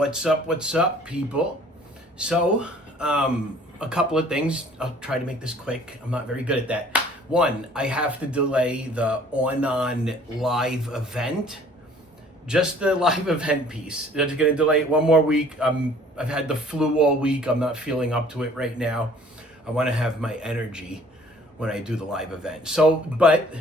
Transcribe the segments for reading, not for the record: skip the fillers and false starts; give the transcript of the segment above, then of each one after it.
What's up, people? So, a couple of things. I'll try to make this quick. I'm not very good at that. One, I have to delay the Aunan live event. Just the live event piece. I'm just gonna delay it one more week. I've had the flu all week. I'm not feeling up to it right now. I want to have my energy when I do the live event. So, but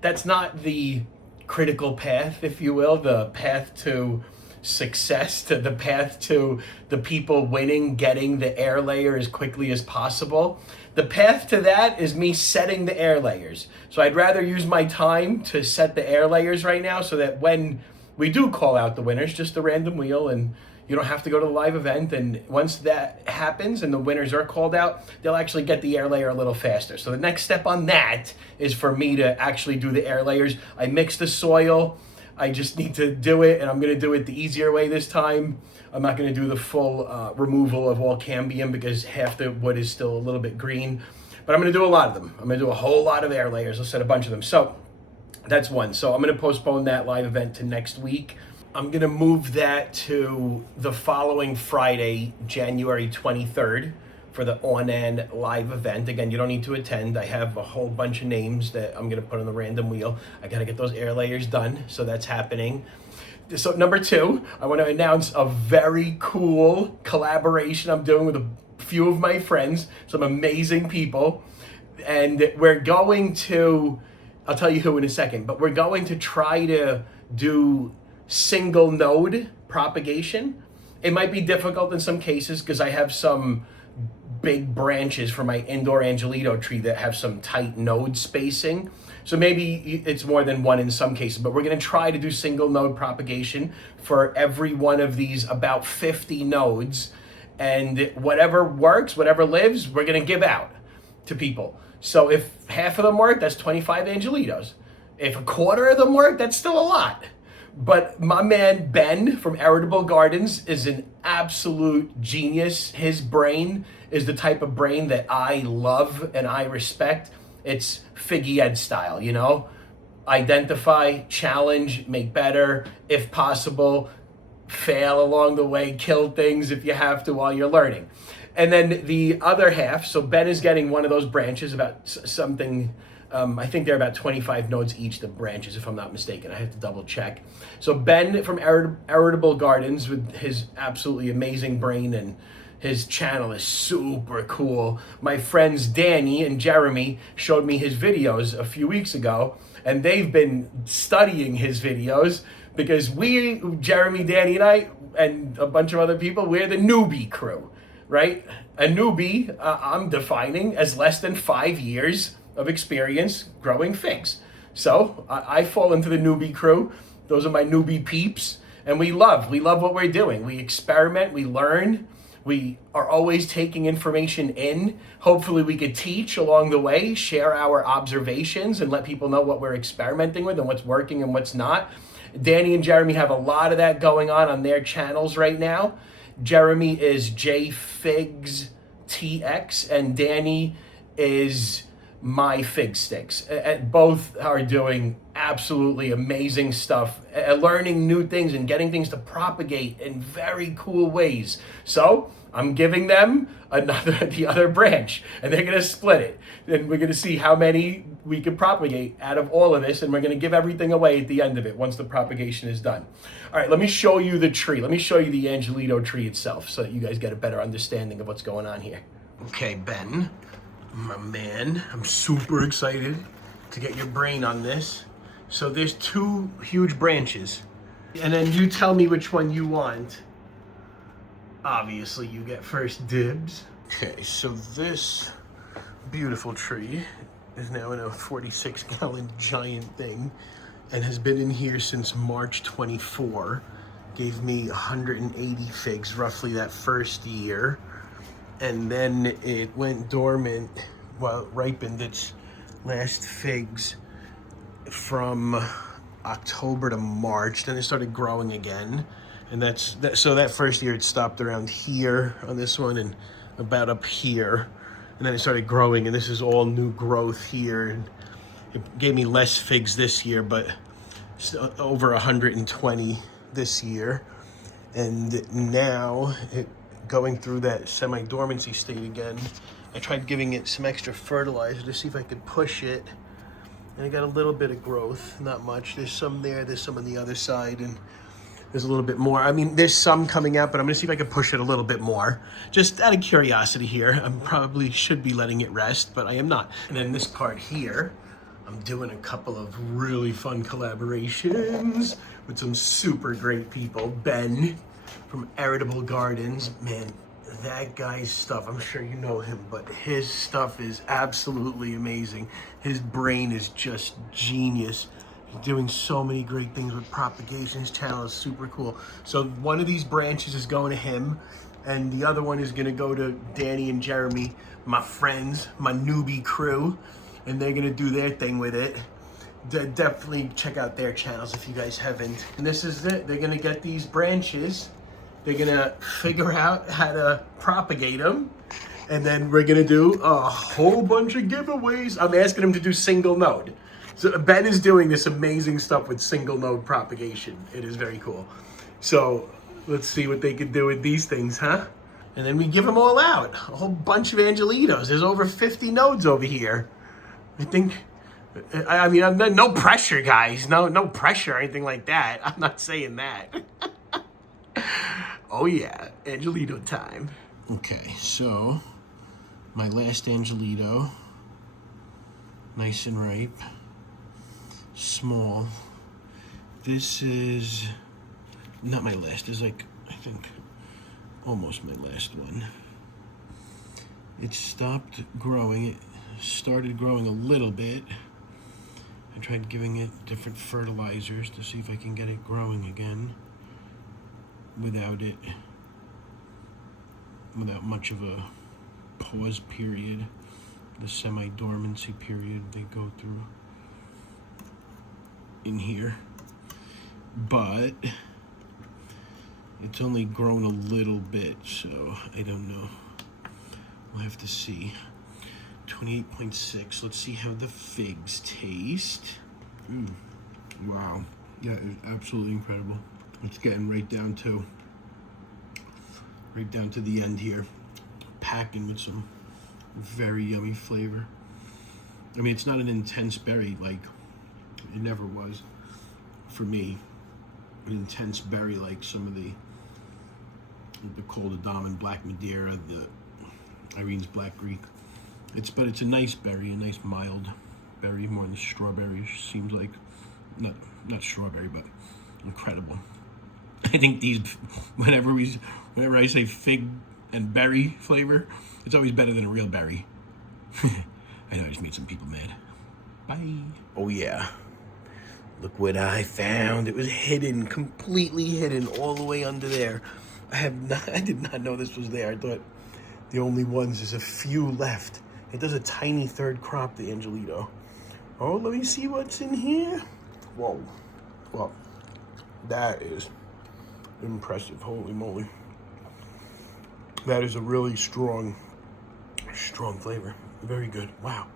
that's not the critical path, if you will, the path to success, to the path to the people winning, getting the air layer as quickly as possible. The path to that is me setting the air layers. So I'd rather use my time to set the air layers right now so that when we do call out the winners, just a random wheel, and you don't have to go to the live event. And once that happens and the winners are called out, they'll actually get the air layer a little faster. So the next step on that is for me to actually do the air layers. I mix the soil. I just need to do it, and I'm going to do it the easier way this time. I'm not going to do the full removal of all cambium because half the wood is still a little bit green. But I'm going to do a lot of them. I'm going to do a whole lot of air layers. I'll set a bunch of them. So that's one. So I'm going to postpone that live event to next week. I'm going to move that to the following Friday, January 23rd, for the Aunan live event. Again, you don't need to attend. I have a whole bunch of names that I'm going to put on the random wheel. I got to get those air layers done, so that's happening. So number two, I want to announce a very cool collaboration I'm doing with a few of my friends, some amazing people. And we're going to, I'll tell you who in a second, but we're going to try to do single node propagation. It might be difficult in some cases because I have some big branches for my indoor Angelito tree that have some tight node spacing. So maybe it's more than one in some cases, but we're going to try to do single node propagation for every one of these about 50 nodes. And whatever works, whatever lives, we're going to give out to people. So if half of them work, that's 25 Angelitos. If a quarter of them work, that's still a lot. But my man Ben from Irritable Gardens is an absolute genius. His brain is the type of brain that I love and I respect. It's Figgy Ed style, you know? Identify, challenge, make better, if possible, fail along the way, kill things if you have to while you're learning. And then the other half, so Ben is getting one of those branches, about something, I think they're about 25 nodes each, the branches, if I'm not mistaken. I have to double check. So Ben from Irritable Gardens, with his absolutely amazing brain, and his channel is super cool. My friends Danny and Jeremy showed me his videos a few weeks ago, and they've been studying his videos because we, Jeremy, Danny, and I, and a bunch of other people, we're the newbie crew, right? A newbie, I'm defining as less than 5 years of experience growing figs. So I fall into the newbie crew. Those are my newbie peeps, and we love what we're doing. We experiment, we learn, we are always taking information in. Hopefully we could teach along the way, share our observations, and let people know what we're experimenting with and what's working and what's not. Danny and Jeremy have a lot of that going on their channels right now. Jeremy is MyFigStix, and Danny is MyFigStix. Both are doing absolutely amazing stuff, learning new things and getting things to propagate in very cool ways. So I'm giving them the other branch, and they're going to split it. And we're going to see how many we can propagate out of all of this, and we're going to give everything away at the end of it once the propagation is done. All right, let me show you the tree. Let me show you the Angelito tree itself so that you guys get a better understanding of what's going on here. Okay, Ben, my man, I'm super excited to get your brain on this. So there's two huge branches, and then you tell me which one you want. Obviously, you get first dibs. Okay, so this beautiful tree is now in a 46-gallon giant thing and has been in here since March 24. Gave me 180 figs roughly that first year, and then it went dormant while it ripened its last figs from October to March. Then it started growing again, and so that first year it stopped around here on this one and about up here, and then it started growing, and this is all new growth here. And it gave me less figs this year, but over 120 this year. And now, going through that semi-dormancy state again, I tried giving it some extra fertilizer to see if I could push it. And I got a little bit of growth, not much. There's some there, there's some on the other side, and there's a little bit more. I mean, there's some coming out, but I'm gonna see if I can push it a little bit more. Just out of curiosity here. I probably should be letting it rest, but I am not. And then this part here, I'm doing a couple of really fun collaborations with some super great people. Ben from Aridable Gardens. Man, that guy's stuff, I'm sure you know him, but his stuff is absolutely amazing. His brain is just genius. He's doing so many great things with propagation. His channel is super cool. So one of these branches is going to him, and the other one is gonna go to Danny and Jeremy, my friends, my newbie crew, and they're gonna do their thing with it. Definitely check out their channels if you guys haven't. And this is it. They're gonna get these branches. They're gonna figure out how to propagate them. And then we're gonna do a whole bunch of giveaways. I'm asking them to do single node. So Ben is doing this amazing stuff with single node propagation. It is very cool. So let's see what they could do with these things, huh? And then we give them all out. A whole bunch of Angelitos. There's over 50 nodes over here. I think, I mean, no pressure, guys. No pressure or anything like that. I'm not saying that. Oh yeah, Angelito time. Okay, so my last Angelito, nice and ripe, small. This is not my last, it's like, I think, almost my last one. It stopped growing, it started growing a little bit. I tried giving it different fertilizers to see if I can get it growing again without much of a pause period, the semi-dormancy period they go through in here. But it's only grown a little bit, so I don't know. We'll have to see. 28.6. Let's see how the figs taste. Wow, that is absolutely incredible. It's getting right down to the end here, packing with some very yummy flavor. I mean, it's not an intense berry like it never was for me. An intense berry like some of the Col de Dame and Black Madeira, the Irene's Black Greek. But it's a nice berry, a nice mild berry, more than strawberry seems like. Not strawberry, but incredible. I think these, whenever I say fig and berry flavor, it's always better than a real berry. I know I just made some people mad. Bye. Oh yeah. Look what I found. It was hidden, completely hidden, all the way under there. I did not know this was there. I thought the only ones, there's a few left. It does a tiny third crop, the Angelito. Oh, let me see what's in here. Whoa. Well, that is impressive. Holy moly. That is a really strong flavor. Very good. Wow.